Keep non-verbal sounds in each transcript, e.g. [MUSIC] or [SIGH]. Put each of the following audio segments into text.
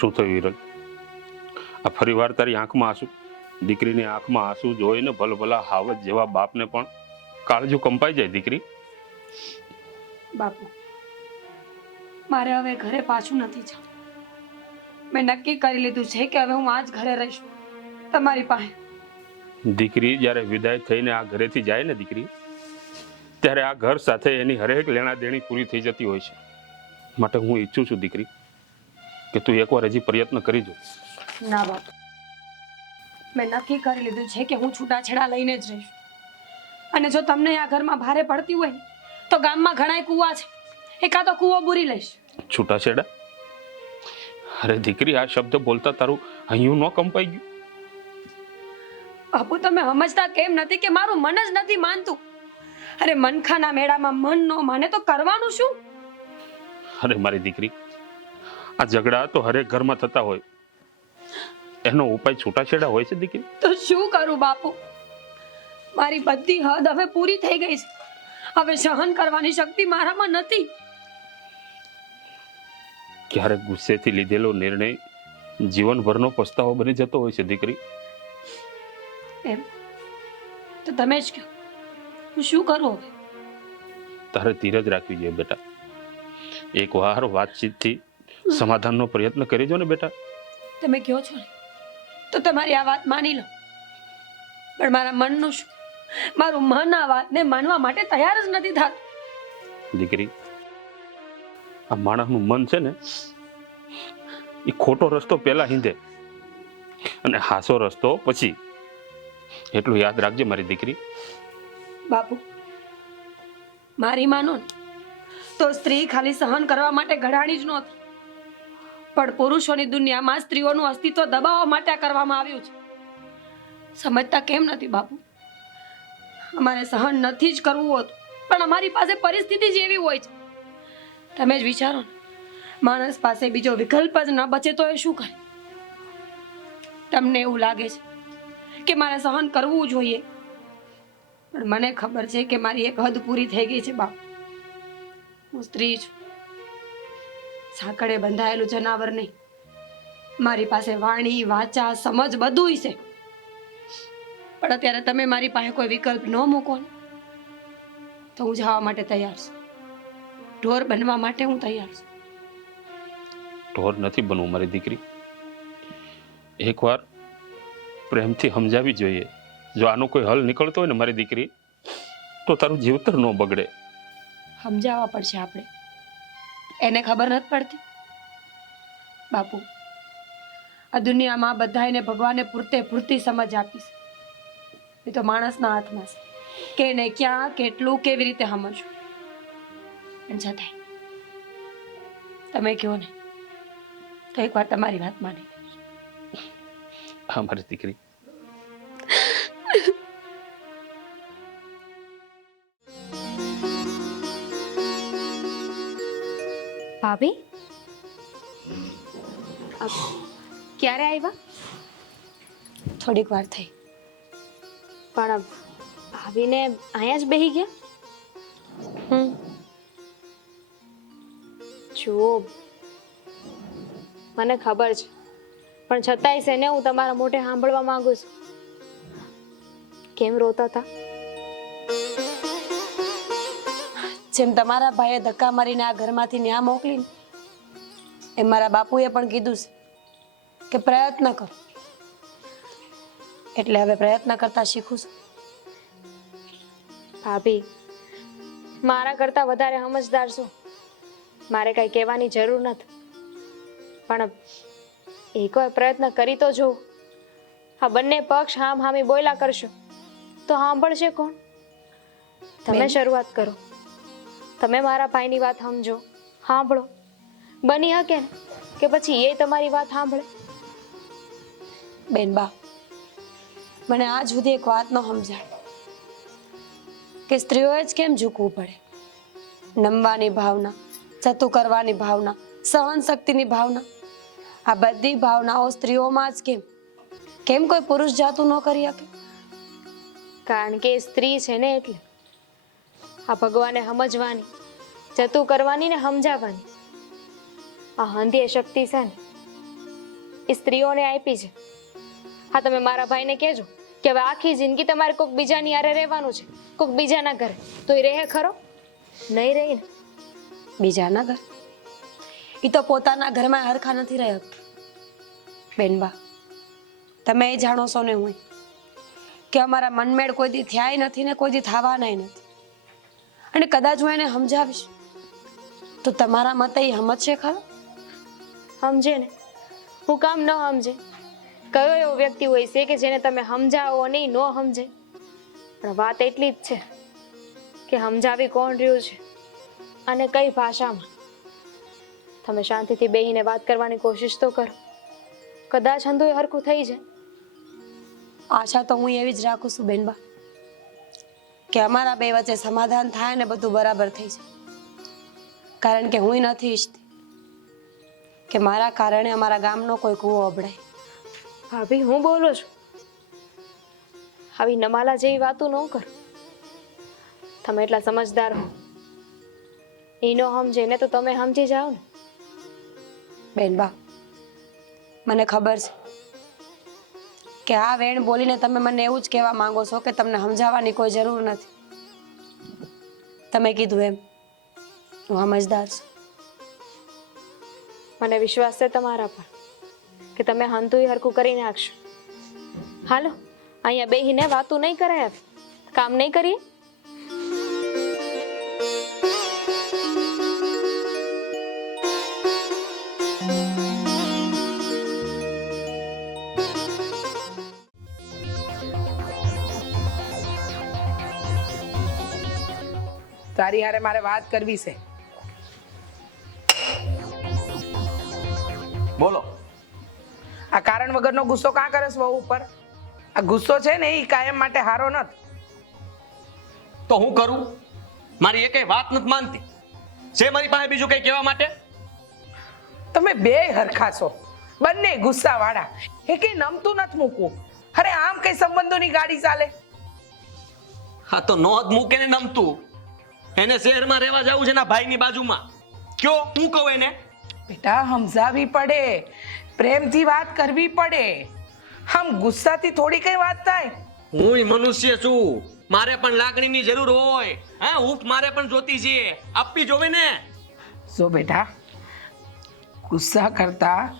શું થયું વિરલ આ ફરીવાર તારી આંખમાં આંસુ? દીકરીની આંખમાં આંસુ જોઈને ભલભલા હાવજ જેવા બાપને પણ કાળજું કંપાઈ જાય દીકરી? બાપુ મારે હવે ઘરે પાછું નથી જવું. મેં નક્કી કરી લીધું છે કે હવે હું આ જ ઘરે રહીશ. તમારી પાસે. દીકરી જ્યારે વિદાય થઈને આ ઘરેથી જાય ને દીકરી ત્યારે આ ઘર સાથે એની હરેક લેણા દેણી પૂરી થઈ જતી હોય છે. માટે હું ઈચ્છું છું દીકરી કે તું એકવાર હજી પ્રયત્ન કરી જો. ના બાપુ. મેં નક્કી કરી લીધું છે કે હું છૂટાછેડા લઈને જ રહીશ. અને જો તમને આ ઘરમાં ભારે પડતી હોય તો ગામમાં ઘણાય કૂવા છે. એકાદો કૂવો બુરી લઈશ. છૂટાછેડા? અરે દીકરી આ શબ્દ બોલતા તારું અહીંયું ન કંપાઈ ગયું. બાપુ તમે સમજતા કેમ નથી કે મારું મન જ નથી માનતું? અરે મનખાના મેળામાં મન ન માને તો કરવાનું શું? અરે મારી દીકરી આ ઝઘડા તો હરેક ઘરમાં થતા હોય. એનો ઉપાય છૂટાછેડા હોય છે દીકરી? તો શું કરું બાપુ? મારી બધી હદ હવે પૂરી થઈ ગઈ છે. હવે સહન કરવાની શક્તિ મારામાં નથી. ક્યારેક ગુસ્સેથી લીધેલો નિર્ણય જીવનભરનો પસ્તાવો બની જતો હોય છે દીકરી. એમ? તો તમે જ કહો. હું શું કરું હવે? તારે ધીરજ રાખવી જોઈએ બેટા. એકવાર વાતચીતથી સમાધાનનો પ્રયત્ન કરી જો ને બેટા. તમે કહો છો ને તો તમારી આ વાત માની લો. પણ મારા મનનું શું? મારું મન આ વાતને માનવા માટે તૈયાર જ નથી થતું. દીકરી આ માણસનું મન છે ને એ ખોટો રસ્તો પહેલા હિંદે અને હાસો રસ્તો પછી. એટલું યાદ રાખજે મારી દીકરી. બાપુ મારી માનો તો સ્ત્રી ખાલી સહન કરવા માટે ઘડાણી જ નહોતી. પણ પુરુષોની દુનિયામાં સ્ત્રીઓનું અસ્તિત્વ દબાવવા માટે કરવામાં આવ્યું છે. સમજતા કેમ નથી બાપુ? અમારે સહન નથી જ કરવું હોતું, પણ અમારી પાસે પરિસ્થિતિ જ એવી હોય છે. તમે જ વિચારો ને, માણસ પાસે બીજો વિકલ્પ જ ન બચે તો એ શું કરે? તમને એવું લાગે છે કે મારે સહન કરવું જોઈએ? પણ મને ખબર છે કે મારી એક હદ પૂરી થઈ ગઈ છે બાપ. હું સ્ત્રી છું. સાંકળે બંધાયેલું જનાવર નહીં મારી પાસે વાણી વાચા સમજ બધુંય છે. પણ અત્યારે તમે મારી પાસે કોઈ વિકલ્પ ન મૂકો ને તો હું જવા માટે તૈયાર છું. ઢોર બનવા માટે હું તૈયાર છું. ઢોર નથી બનવું મારી દીકરી. એકવાર પ્રેમથી સમજાવી જોઈએ. જો આનો કોઈ હલ નીકળતો હોય ને મારી દીકરી તો તારું જીવતર ન બગડે. સમજાવવા પડશે આપણે. એને ખબર નથી પડતી. બાપુ, આ દુનિયામાં બધાને ભગવાને પૂરતે પૂરતી સમજ આપીશ એ તો માણસના હાથમાં છે. કે એને ક્યાં, કેટલું, કેવી રીતે સમજવું? પણ છતાંય, તમે કહો ને, તો એકવાર તમારી વાત માની. હા, મારી દીકરી. ભાભી? ક્યારે આવ્યા થોડીક વાર થઈ. પણ ભાભીને અહીંયા જ બેહી ગયા? હમ. જુઓ. મને ખબર છે. પણ છતાંય છે ને હું તમારા મોઢે સાંભળવા માંગુ છું. કેમ રોતા હતા જેમ તમારા ભાઈએ ધક્કા મારીને આ ઘરમાંથી ન્યા મોકલીને એમ મારા બાપુએ પણ કીધું છે કે પ્રયત્ન કરો. એટલે હવે પ્રયત્ન કરતા શીખું છું. ભાભી મારા કરતાં વધારે સમજદાર છો. મારે કંઈ કહેવાની જરૂર નથી. પણ એકવાર પ્રયત્ન કરી તો જો આ બંને પક્ષ હામ હામી બોયલા કરશો. તો સાંભળશે કોણ? તમે શરૂઆત કરો. તમે મારા ભાઈની વાત સમજો. સાંભળો. બની શકે ને? કે પછી એ તમારી વાત સાંભળે? બેન બા મને આજ સુધી એક વાત ન સમજાય. કે સ્ત્રીઓએ જ કેમ ઝૂકવું પડે? નમવાની ભાવના જતું કરવાની ભાવના સહન શક્તિની ભાવના. આ બધી ભાવનાઓ સ્ત્રીઓમાં જ કેમ? કેમ કોઈ પુરુષ જાતું ન કરી શકે? કારણ કે સ્ત્રી છે ને એટલે આ ભગવાને સમજવાની, જતું કરવાની ને સમજાવવાની. આ હંધ્ય શક્તિ છે ને, એ સ્ત્રીઓને આપી છે. હા, તમે મારા ભાઈને કહેજો કે હવે આખી જિંદગી તમારે કોઈક બીજાની યારે રહેવાનું છે, કોઈક બીજાના ઘરે. તો એ રહે ખરો? નહીં રહી ને? બીજાના ઘર? એ તો પોતાના ઘરમાં હરખા નથી રહ્યા બેનબા તમે એ જાણો છો ને હું કે અમારા મનમેળ કોઈ દી થયાય નથી ને કોઈ દી થવાના નથી. અને કદાચ હું એને સમજાવીશ. તો તમારા મતે એ સમજશે ખરો? સમજે ને. હું કામ ન સમજે કયો એવો વ્યક્તિ હોય છે કે જેને તમે સમજાવો નહીં ન સમજે પણ વાત એટલી જ છે કે સમજાવી કોણ રહ્યું છે અને કઈ ભાષામાં? તમે શાંતિથી બેહીને વાત કરવાની કોશિશ તો કરો. કદાચ હંધુય હરખું થઈ જાય. આશા તો હું એવી જ રાખું છું બેનબા. કે અમારા બે વચ્ચે સમાધાન થાય ને બધું બરાબર થઈ જાય. કારણ કે હું નથી ઈચ્છતી કે મારા કારણે અમારા ગામનો કોઈ કૂવો અભડાય ભાભી હું બોલું છું? આવી નમાલા જેવી વાતો ન કર. તમે એટલા સમજદાર હો. એનો સમજે ને તો તમે સમજી જાઓ ને. બેનબા મને ખબર છે. કે આ વેણ બોલીને તમે મને એવું જ કહેવા માંગો છો કે તમને સમજાવવાની કોઈ જરૂર નથી. તમે કીધું એમ. હું સમજદાર છું. મને વિશ્વાસ છે તમારા પર કે તમે હંતુય હરખું કરી નાખશો. હાલો, અહીંયા બેહીને વાતું નહીં કરાય કામ નહીં કરીએ? તારી હારે મારે વાત કરવી છે. બોલો. આ કારણ વગરનો ગુસ્સો કાં કરે વહુ ઉપર? આ ગુસ્સો છે ને એ કાયમ માટે હારો નથી. તો હું કરું? મારી એકે વાત નથી માનતી. છે મારી પાસે બીજું કઈ કહેવા માટે? તમે બે હરખા છો. બંને ગુસ્સાવાળા. એ કઈ નમતું નથી મૂકવું. અરે આમ કઈ સંબંધોની ગાડી ચાલે? હા તો નોંધ મૂકે ને નમતું. એને શહેરમાં રહેવા જવું છે એના ભાઈની બાજુમાં. કયો? હું કહું એને? બેટા સમજાવી પડે. પ્રેમથી વાત કરવી પડે. આમ ગુસ્સાથી થોડી કઈ વાત થાય. હું મનુષ્ય છું. મારે પણ લાગણીની જરૂર હોય. હા હૂંફ મારે પણ જોતી છે. આપવી જોવે ને. જો બેટા ગુસ્સા કરતા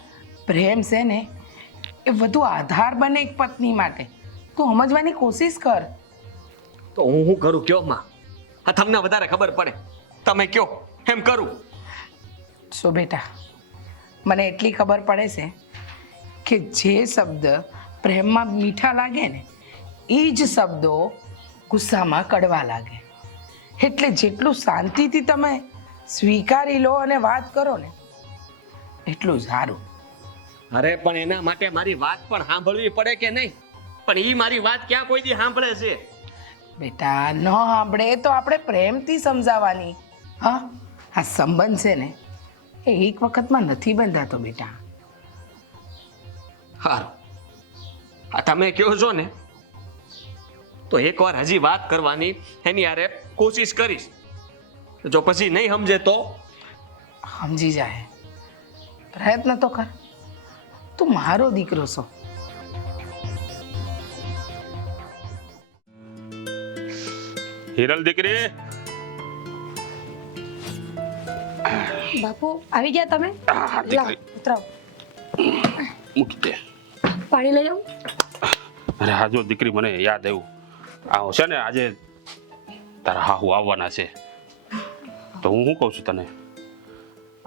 પ્રેમ છે ને એ વધુ આધાર બને એક પત્ની માટે. તું સમજવાની કોશિશ કર. તો હું શું કરું? કયો માં? હા તમને વધારે ખબર પડે. તમે કયો? એમ કરું. સો બેટા મને એટલી ખબર પડે છે કે જે શબ્દ પ્રેમમાં મીઠા લાગે ને એ જ શબ્દો ગુસ્સામાં કડવા લાગે. એટલે જેટલું શાંતિથી તમે સ્વીકારી લો અને વાત કરો ને એટલું સારું. અરે પણ એના માટે મારી વાત પણ સાંભળવી પડે કે નહીં? પણ એ મારી વાત ક્યાં કોઈ દી સાંભળે છે? બેટા ન સાંભળે તો આપણે પ્રેમથી સમજાવવાની. હા આ સંબંધ છે ને એ એક વખતમાં નથી બંધાતો બેટા. હારું આ તમે કહો છો ને તો એકવાર હજી વાત કરવાની એની હારે કોશિશ કરીશ. જો પછી નહીં સમજે તો? સમજી જાય. પ્રયત્ન તો કર. તું મારો દીકરો છો. હિરલ દીકરી. બાપુ આવી ગયા તમે? લાવ મૂકી દે. પાણી લઈ આવું. અરે હા જો દીકરી મને યાદ આવ્યું. આ છે ને આજે તારા હાહુ આવવાના છે. તો હું શું કહું છું તને?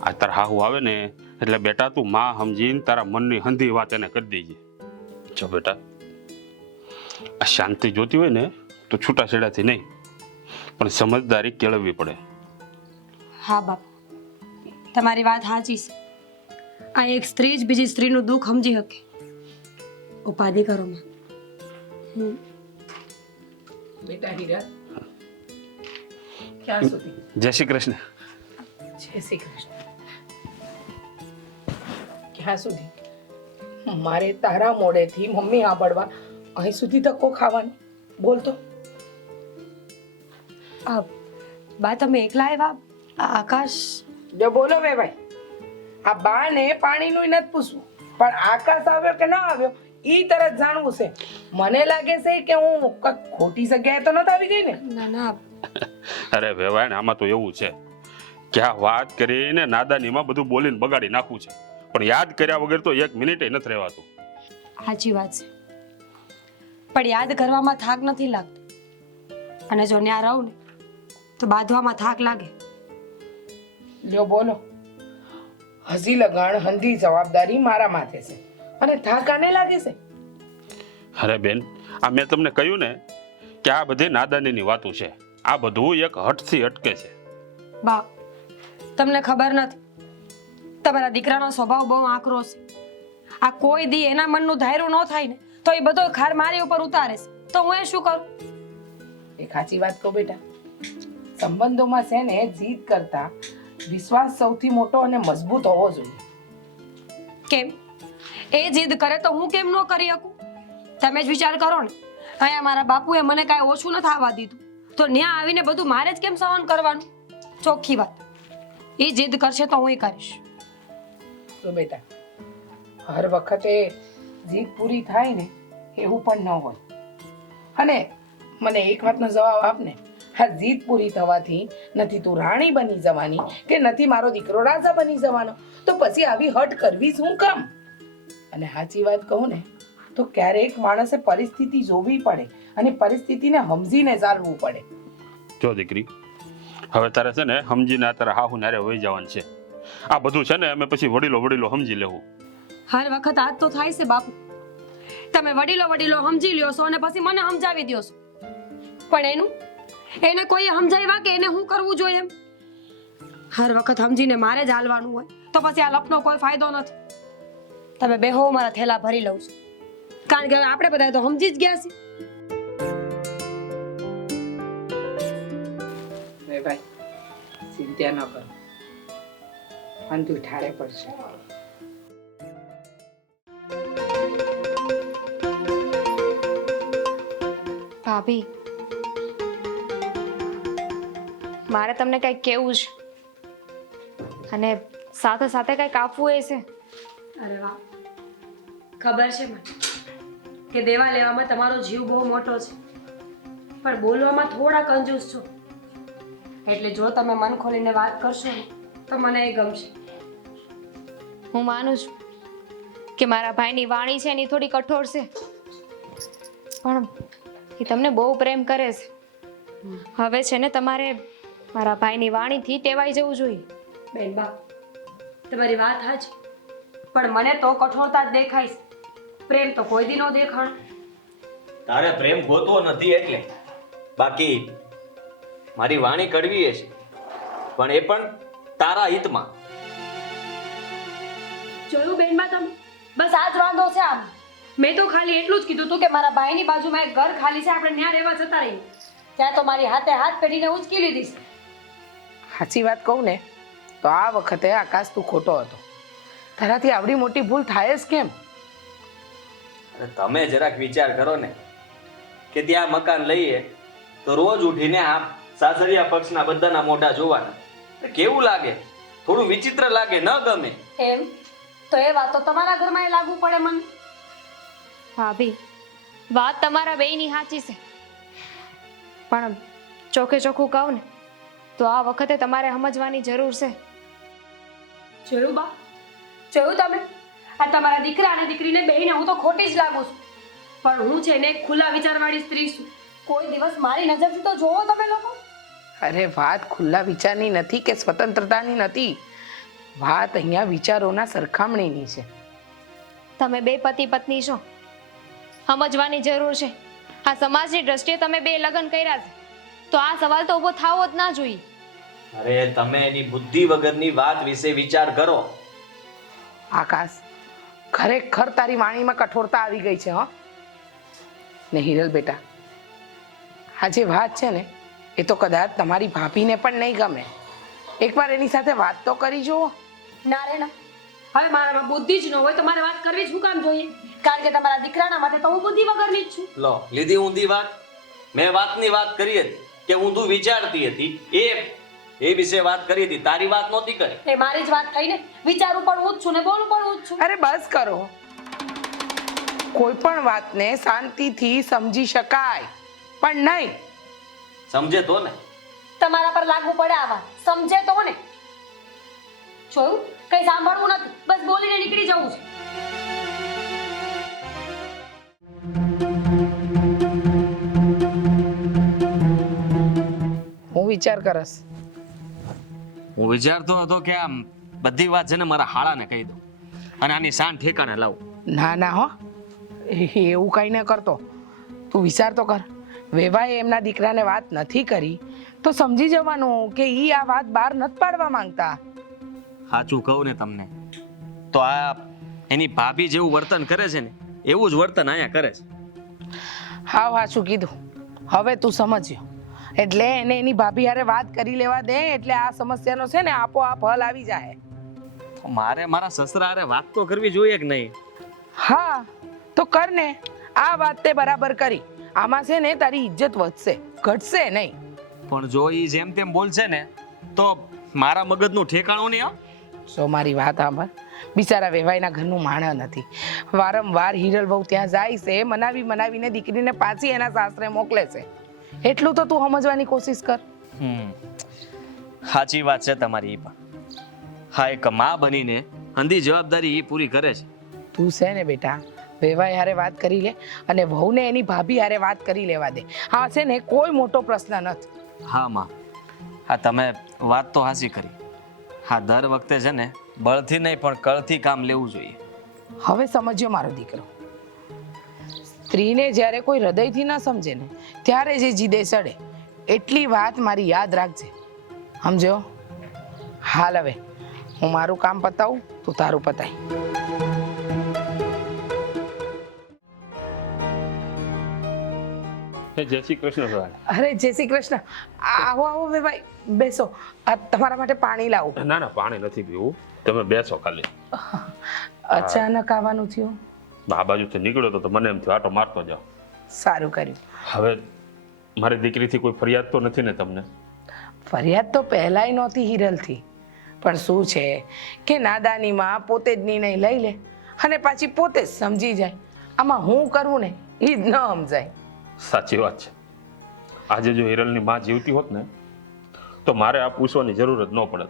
આ તારા હાહુ આવે ને એટલે બેટા તું માં સમજીને તારા મનની હંધી વાત એને કરી દેજે. જો બેટા આ શાંતિ જોતી હોય ને તો છૂટાછેડાથી નહીં. પણ સમજદારી કેળવવી પડે. હા બાપા. તમારી વાત સાચી છે. આ એક સ્ત્રી જ બીજી સ્ત્રીનું દુઃખ સમજી શકે. ઉપાધિ કરો માં. બેટા હીરા ક્યાં સુધી? જય શ્રી કૃષ્ણ. જય શ્રી કૃષ્ણ. ક્યાં સુધી? મારે તારા મોડેથી મમ્મી આંબળવા અહીં સુધી તકો ખાવાની. બોલતો આ બા તમે એકલા આવ્યા? આ આકાશ? જો બોલો બે ભાઈ. આ બાને પાણીનું નથી પૂછવું. પણ આકાશ આવ્યો કે ન આવ્યો ઈ તરત જાણવું છે. મને લાગે છે કે હું કંઈક ખોટી જગ્યાએ તો નથી આવી ગઈ ને? ના ના. [LAUGHS] અરે વેવાણ આમાં તો એવું છે કે આ વાત કરીને નાદાનીમાં બધું બોલીને બગાડી નાખવું છે. પણ યાદ કર્યા વગર તો એક મિનિટે નથી રહેવાતું. સાચી વાત છે. પણ યાદ કરવામાં થાક નથી લાગતો. અને જો ન્યા રહું ને તો બાંધવામાં થાક લાગે. લ્યો બોલો. હજી લગાણ હંધી જવાબદારી મારા માથે છે અને થાક આને લાગે છે? અરે બેન આ મેં તમને કહ્યું ને કે આ બધી નાદાનીની વાતો છે. આ બધું એક હટથી અટકે છે. બા તમને ખબર નથી તમારા દીકરાનો સ્વભાવ બહુ આકરો છે. આ કોઈ દી એના મનનું ધાયરું ન થાય ને તો એ બધો ખાર મારી ઉપર ઉતારે છે. તો હું એ શું કરું? એ સાચી વાત કહું બેટા. સંબંધોમાં છે ને જીત કરતા વિશ્વાસ સૌથી મોટો અને મજબૂત હોવો જોઈએ. કેમ? એ જીદ કરે તો હું કેમ ન કરી શકું? તમે જ વિચાર કરો ને. અહીંયા મારા બાપુએ મને કાંઈ ઓછું ન થવા દીધું. તો ત્યાં આવીને બધું મારે જ કેમ સહન કરવાનું? ચોખ્ખી વાત. એ જીદ કરશે તો હું કરીશ. તો બેટા હર વખતે જીદ પૂરી થાય ને એવું પણ ન હોય. અને મને એક વાતનો જવાબ આપ આ જીત પૂરી થવાથી નથી તું રાણી બની જવાની કે નથી મારો દીકરો રાજા બની જવાનો? તો પછી આવી હટ કરવી શું કામ? અને સાચી વાત કહું ને તો ક્યારેક માણસે પરિસ્થિતિ જોવી પડે અને પરિસ્થિતિને સમજીને ચાલવું પડે. જો દીકરી હવે તારે છે ને સમજીને આ તારા હાહુ નારે વહી જવાનું છે. આ બધું છે ને અમે પછી વડીલો વડીલો સમજી લેવું. હર વખત આજ તો થાય છે બાપુ. તમે વડીલો વડીલો સમજી લ્યો છો અને પછી મને સમજાવી દો છો. પણ એનું એને કોઈ સમજાવ્યા કે એને શું કરવું જોઈએ? એમ હર વખત સમજીને મારે જ હાલવાનું હોય તો પછી આ લપનો કોઈ ફાયદો નથી. તમે બેહો મારા થેલા ભરી લઉં છું. કારણ કે આપણે બધા તો સમજી જ ગયા છીએ. રે ભાઈ ચિંતા ન કર. પડશે. ભાભી મારે તમને કંઈક કહેવું છે. અને સાથે સાથે કંઈક આપવું એ છે? અરે વાહ. ખબર છે મને કે દેવા લેવામાં તમારો જીવ બહુ મોટો છે. પણ બોલવામાં થોડા કંજૂસ છો. એટલે જો તમે મન ખોલીને વાત કરશો તો મને એ ગમશે. હું માનું છું કે મારા ભાઈની વાણી છે એની થોડી કઠોર છે. પણ એ તમને બહુ પ્રેમ કરે છે. હવે છે ને તમારે મારા ભાઈની વાણીથી ટેવાઈ જવું જોઈએ. બેન બા તમારી વાત હાજી પણ મને તો કઠોરતા જ દેખાય છે. પ્રેમ તો કોઈ દી નો દેખાણ. તારે પ્રેમ ગોતવો નથી એટલે. બાકી મારી વાણી કડવી છે. પણ એ પણ તારા હિતમાં. જોયું બેનમાં તમે? બસ આ જ વાંધો છે આમ. મેં તો ખાલી એટલું જ કીધું હતું કે મારા ભાઈની બાજુમાં એક ઘર ખાલી છે આપણે ત્યાં રહેવા જતા રહીએ. ત્યાં તો મારી હાથે હાથ પેઢીને ઉચકી લીધી છે સાચી વાત કહું ને તો આ વખતે આકાશ તું ખોટો હતો. તારાથી આવડી મોટી ભૂલ થાય જ કેમ? અરે તમે જરાક વિચાર કરો ને કે ત્યાં મકાન લઈએ તો રોજ ઉઠીને આ સાસરિયા પક્ષના બધાના મોઢા જોવાના. કેવું લાગે? થોડું વિચિત્ર લાગે ન ગમે? એમ? તો એ વાત તો તમારા ઘરમાં એ લાગુ પડે મને? ભાભી વાત તમારા બેયની સાચી છે. પણ ચોખ્ખે ચોખ્ખું કહું ને તો આ વખતે તમારે સમજવાની જરૂર છે. જોયું બા. જોયું તમે. આ તમારા દીકરા અને દીકરીને બેહીને હું તો ખોટી જ લાગુ છું. પણ હું છે ને એક ખુલ્લા વિચારવાળી સ્ત્રી છું. કોઈ દિવસ મારી નજરથી તો જોવો તમે લોકો. અરે વાત ખુલ્લા વિચારની નથી કે સ્વતંત્રતાની નથી? વાત અહીંયા વિચારોના સરખામણીની છે. તમે બે પતિ પત્ની છો. સમજવાની જરૂર છે. આ સમાજની દ્રષ્ટિએ તમે બે લગ્ન કર્યા છે. તો આ સવાલ તો ઊભો થવો જ ના જોઈએ. અરે તમે એની બુદ્ધિ વગરની વાત વિશે વિચાર કરો. આકાશ ખરેખર તારી વાણીમાં કઠોરતા આવી ગઈ છે હો? ને હિરલ બેટા આ જે વાત છે ને એ તો કદાચ તમારી ભાભીને પણ નહીં ગમે. એકવાર એની સાથે વાત તો કરી જુઓ. ના રે ના. હવે મારામાં બુદ્ધિ જ ન હોય તો મારે વાત કરવી શું કામ જોઈએ? કારણ કે તમારા દીકરાના માટે તો હું બુદ્ધિ વગરની જ છું. લો લીધી ઊંધી વાત. મેં વાતની વાત કરી હતી કે હું તું વિચારતી હતી. એ એ વિશે વાત કરી હતી. તારી વાત નહોતી કરી. એ મારી જ વાત થઈ ને. વિચારું પણ હું જ છું ને બોલું પણ હું જ છું. અરે બસ કરો. કોઈ પણ વાતને શાંતિથી સમજી શકાય. પણ નહીં. સમજે તો ને. તમારા પર લાગુ પડે આવા સમજે તો ને. જોયું? કઈ સાંભળવું નથી. બસ બોલીને નીકળી જવું છે. વિચાર કરસ. હું વિચારતો હતો કે આમ બધી વાત છે ને મારા હાળાને કહી દઉં. અને આની શાન ઠેકાણે લાવું. ના ના હો. એવું કંઈ ન કરતો. તું વિચાર તો કર. વેવાએ એમના દીકરાને વાત નથી કરી તો સમજી જવાનું કે ઈ આ વાત બહાર નથી પાડવા માંગતા. સાચું કહું ને તમને તો આ એની ભાભી જેવું વર્તન કરે છે ને એવું જ વર્તન અહીંયા કરે છે. હા સાચું કીધું. હવે તું સમજ્યો. એટલે એને એની ભાભી હારે વાત કરી લેવા દે એટલે આ સમસ્યાનો છે ને આપોઆપ હલ આવી જાય. તો મારે મારા સસરા હારે વાત તો કરવી જોઈએ કે નહીં? હા તો કર ને. આ વાત તે બરાબર કરી. આમાં છે ને તારી ઇજ્જત વધશે ઘટશે નહીં. પણ જો એ જેમ તેમ બોલશે ને તો મારા મગજનું ઠેકાણું નહીં હો? સો મારી વાત સાંભળ. બિચારા વેવાઈના ઘરનું માણ નથી. વારંવાર હિરલ બહુ ત્યાં જાય છે મનાવી મનાવીને દીકરીને પાછી એના સાસરે મોકલે છે. એટલું તો તું સમજવાની કોશિશ કર. સાચી વાત છે તમારી એ પણ. હા એક મા બનીને અંધી જવાબદારી એ પૂરી કરે છે. તું છે ને બેટા વેવાય હારે વાત કરી લે અને વહુને એની ભાભી હારે વાત કરી લેવા દે. હા છે ને કોઈ મોટો પ્રશ્ન નથી. હા માં. હા તમે વાત તો હાસી કરી. હા દર વખતે છે ને બળથી નહીં પણ કળથી કામ લેવું જોઈએ. હવે સમજ્યો મારો દીકરો. સ્ત્રીને જ્યારે કોઈ હૃદયથી ન સમજે ને ત્યારે જે જીદે ચડે એટલી વાત મારી યાદ રાખજે. સમજો? હાલ હવે હું મારું કામ પતાવું તું તારું પતાય. જય શ્રી કૃષ્ણ અરે જય શ્રી કૃષ્ણ. આવો આવો બે ભાઈ બેસો. આ તમારા માટે પાણી લાવું. ના ના પાણી નથી પીવું. તમે બેસો ખાલી. અચાનક આવવાનું થયું? આ બાજુથી નીકળ્યો તો તો મને એમ થયું આટો મારતો જાઓ. સારું કર્યું. હવે મારી દીકરીથી કોઈ ફરિયાદ તો નથી ને તમને? ફરિયાદ તો પહેલાંય નહોતી હિરલથી. પણ શું છે કે નાદાનીમાં પોતે જ નિર્ણય લઈ લે અને પાછી પોતે જ સમજી જાય. આમાં હું કરવું ને એ જ ન સમજાય. સાચી વાત છે. આજે જો હિરલની માં જીવતી હોત ને તો મારે આ પૂછવાની જરૂર જ ન પડત.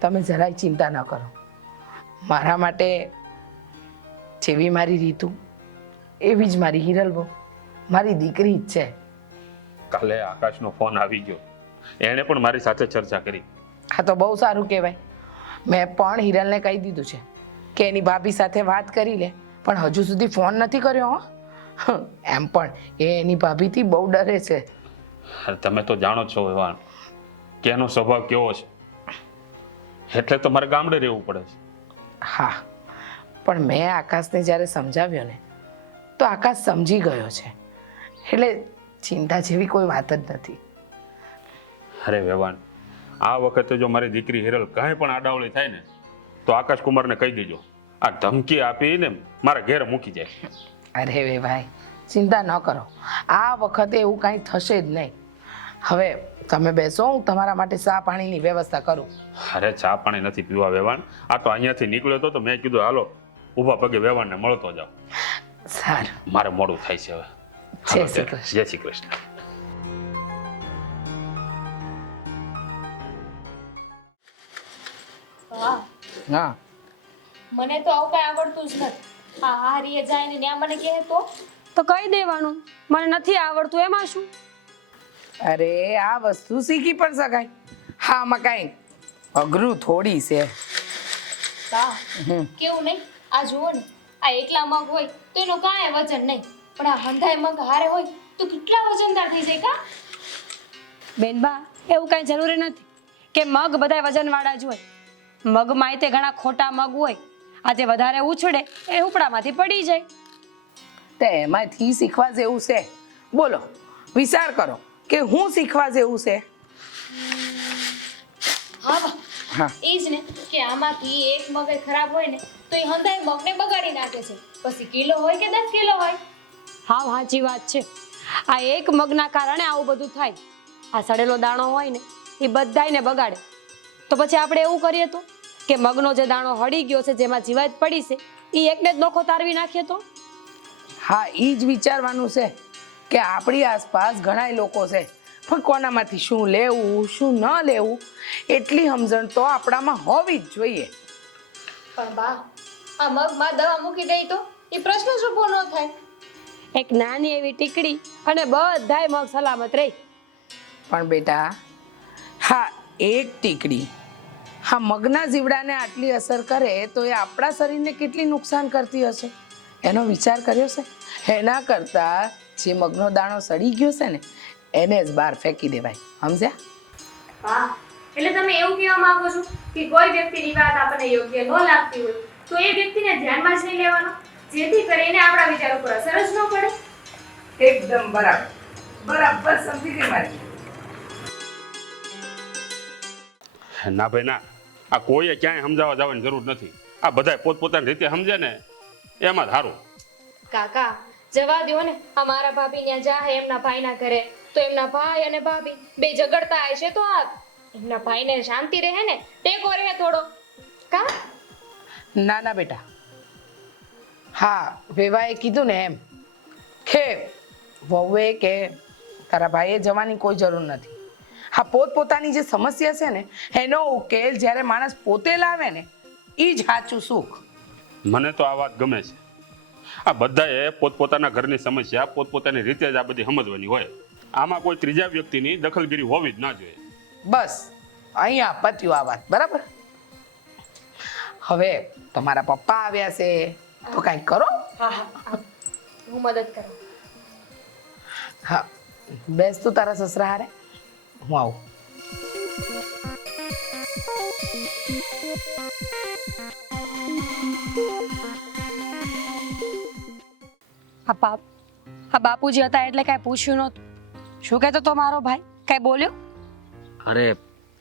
તમે જરાય ચિંતા ન કરો. મારા માટે જેવી મારી રીતુ એવી જ મારી હિરલ બહુ. મારી દીકરી જ છે. કાલે આકાશનો ફોન આવી ગયો. એણે પણ મારી સાથે ચર્ચા કરી. આ તો બહુ સારું કહેવાય. મેં પણ હિરલને કહી દીધું છે કે એની ભાભી સાથે વાત કરી લે. પણ હજુ સુધી ફોન નથી કર્યો હો. એમ પણ એ એની ભાભીથી બહુ ડરે છે. તમે તો જાણો છો એવા કે એનો સ્વભાવ કેવો છે. એટલે તો મારે ગામડે રહેવું પડે છે. હા પણ મેં આકાશને જ્યારે સમજાવ્યો ને તો આકાશ સમજી ગયો છે. એટલે ચિંતા જેવી કોઈ વાત જ નથી. અરે વેવાણ આ વખતે જો મારી દીકરી હિરલ કાંઈ પણ આડાવળી થાય ને તો આકાશ કુમારને કહી દેજો. આ ધમકી આપીને મારા ઘેર મૂકી જાય. અરે વે ભાઈ ચિંતા ન કરો. આ વખતે એવું કાંઈ થશે જ નહીં. હવે તમે બેસો હું તમારા માટે ચા પાણીની વ્યવસ્થા કરું. અરે ચા પાણી નથી પીવા વેવાણ આ તો અહીંયાથી નીકળ્યો હતો તો મેં કીધું હાલો ઊભા પગે વેવાણને મળતો જાઓ. સારું. મારે મોડું થાય છે હવે. જય શ્રી કૃષ્ણ. જય શ્રી કૃષ્ણ. હા. મને તો આવું કઈ આવડતું જ નથી. આ હારીએ જાય ને ત્યાં મને કહે તો? તો કહી દેવાનું. મને નથી આવડતું એમાં શું? અરે આ વસ્તુ શીખી પણ શકાય. હા માં કાંઈ અઘરું થોડી છે. કેવું નહીં? આ જુઓ ને આ એકલા મગ હોય તો એનું કાંઈ વજન નહીં. પણ આ હંધાય મગ હારે હોય તો કેટલા વજનદાર થઈ જાય કા? બેનબા એવું કાંઈ જરૂરી નથી કે મગ બધા વજનવાળા જ હોય. મગમાં તે ઘણા ખોટા મગ હોય. આજે વધારે ઉછળે એ ઉપડામાંથી પડી જાય. તે એમાંથી શીખવા જેવું છે. બોલો વિચાર કરો કે હું શીખવા જેવું છે? હા હા. એ જ ને કે આમાંથી એક મગ એ ખરાબ હોય ને તો એ હંધાય મગને બગાડી નાખે છે. પછી કિલો હોય કે દસ કિલો હોય? હાવ સાચી વાત છે. આ એક મગના કારણે આવું બધું થાય. આ સડેલો દાણો હોય ને એ બધાયને બગાડે. તો પછી આપણે એવું કરીએ તો? કે મગનો જે દાણો હળી ગયો છે જેમાં જીવાત પડી છે એ એકને જ નોખો તારવી નાખીએ તો? હા એ જ વિચારવાનું છે કે આપણી આસપાસ ઘણા લોકો છે પણ કોનામાંથી શું લેવું શું ન લેવું એટલી સમજણ તો આપણામાં હોવી જ જોઈએ. પણ બા આ મગમાં દવા મૂકી દઈ તો એ પ્રશ્ન જ ઊભો ન થાય. એક નાની એવી ટીકડી અને બધાય મગ સલામત રહી. પણ બેટા હા એક ટીકડી. હા મગના જીવડાને આટલી અસર કરે તો એ આપણા શરીરને કેટલી નુકસાન કરતી હશે? એનો વિચાર કર્યો છે? એના કરતાં જે મગનો દાણો સડી ગયો છે ને એને જ બહાર ફેંકી દેવાય. સમજ્યા? હા એટલે તમે એવું કહેવા માંગો છો કે કોઈ વ્યક્તિની વાત આપણને યોગ્ય ન લાગતી હોય તો એ વ્યક્તિને ધ્યાનમાં જ નહીં લેવાનો. જેથી કરીને આપણા વિચાર ઉપર અસર જ ન પડે. એકદમ બરાબર. બરાબર સમજી ગઈ મારી. ના ભાઈ ના. આ કોઈએ ક્યાંય સમજાવવા જવાની જરૂર નથી. આ બધાય પોતપોતાની રીતે સમજે ને એમાં સારું કાકા જવા દો ને. આ મારા ભાભી ત્યાં જાહે એમના ભાઈના ઘરે. તો એમના ભાઈ અને ભાભી બે ઝઘડતા હશે તો આ એમના ભાઈને શાંતિ રહે ને. ટેકો રહે થોડો. કા? ના ના બેટા. હા વેવાએ કીધું ને એમ કે વહુએ કે તારા ભાઈએ જવાની કોઈ જરૂર નથી. હા પોતપોતાની જે સમસ્યા છે ને એનો ઉકેલ જ્યારે માણસ પોતે લાવે ને એ જ સાચું સુખ. મને તો આ વાત ગમે છે. આ બધાએ પોતપોતાના ઘરની સમસ્યા પોતપોતાની રીતે જ આ બધી સમજવાની હોય. આમાં કોઈ ત્રીજા વ્યક્તિની દખલગીરી હોવી જ ના જોઈએ. બસ અહીંયા પત્યું આ વાત બરાબર? હવે તમારા પપ્પા આવ્યા છે. તો કાંઈક કરો? હું મદદ કરું. હા બેસ તું તારા સસરા હારે. હું આવું. આ બાપ આ બાપુજી હતા એટલે કાંઈ પૂછ્યું નહોતું. શું કહેતો તો મારો ભાઈ? કાંઈ બોલ્યો? અરે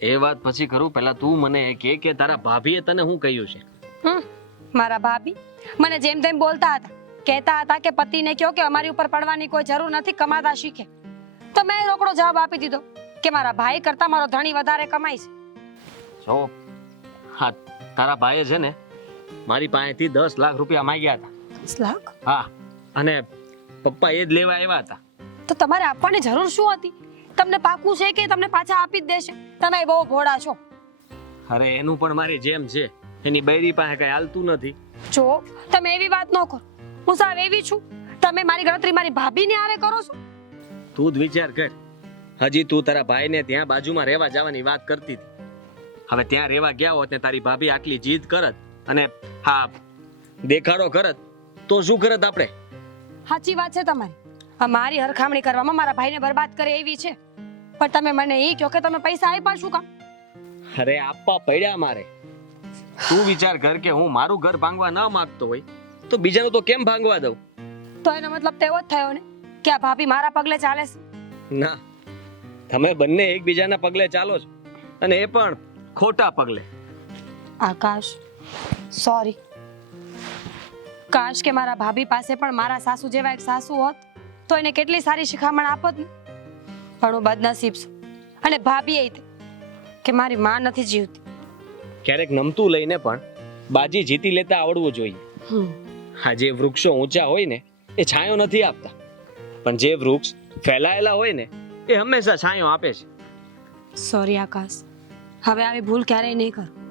એ વાત પછી કરું પહેલા તું મને એ કે કે તારા ભાભીએ તને શું કહ્યું છે? હમ મારા ભાભી? મને જેમ તેમ બોલતા હતા. કહેતા હતા કે પતિને કહો કે અમારી ઉપર પડવાની કોઈ જરૂર નથી કમાતા શીખે. તો મેં રોકડો જવાબ આપી દીધો કે મારા ભાઈ કરતા મારો ધણી વધારે કમાય છે. જો હા તારા ભાઈએ છે ને મારી પાસેથી દસ લાખ રૂપિયા માંગ્યા હતા. દસ લાખ? હા અને પપ્પા એ જ લેવા આવ્યા હતા. તો તમારે આપવાની જરૂર શું હતી? તમને પાકું છે કે તમને પાછા આપી જ દેશે? તમે બહુ ભોળા છો. અરે એનું પણ મારી જેમ છે. એની બૈરી પાસે કઈ હાલતું નથી. જો તમે એવી વાત ન કરો. હું સાવ એવી છું. તમે મારી ગણતરી મારી ભાભીને આરે કરો છો? તું જ વિચાર કર. હજી તું તારા ભાઈને ત્યાં બાજુમાં રહેવા જવાની વાત કરતી હતી. હવે ત્યાં રહેવા ગયા હોત ને તારી ભાભી આટલી જીદ કરત અને હા દેખાડો કરત તો શું કરત આપણે? સાચી વાત છે તમારી. આ મારી હરખામણી કરવામાં મારા ભાઈને બરબાદ કરે એવી છે. પણ તમે મને એ કહો કે તમે પૈસા આપ્યા શું કામ? અરે આપવા પડ્યા મારે. તું વિચાર કર કે હું મારું ઘર ભાંગવા ન માંગતો હોય તો બીજાનું તો કેમ ભાંગવા દઉં? તો એનો મતલબ તેવો જ થયો ને કે આ ભાભી મારા પગલે ચાલે છે. ના તમે બંને એકબીજાના પગલે ચાલો છો અને એ પણ ખોટા પગલે. આકાશ સોરી કાશ કે મારા ભાભી પાસે પણ મારા સાસુ જેવા એક સાસુ હોત તો એને કેટલી સારી શિખામણ આપત ને. પણ હું બદનસીબ છું. અને ભાભી એ કે મારી માં નથી જીવતી. ક્યારેક નમતું લઈને પણ બાજી જીતી લેતા આવડવું જોઈએ. હા જે વૃક્ષો ઊંચા હોય ને એ છાંયો નથી આપતા. પણ જે વૃક્ષ ફેલાયેલા હોય ને એ હંમેશા છાંયો આપે છે. સોરી આકાશ. હવે આવી ભૂલ ક્યારેય નહીં કરું.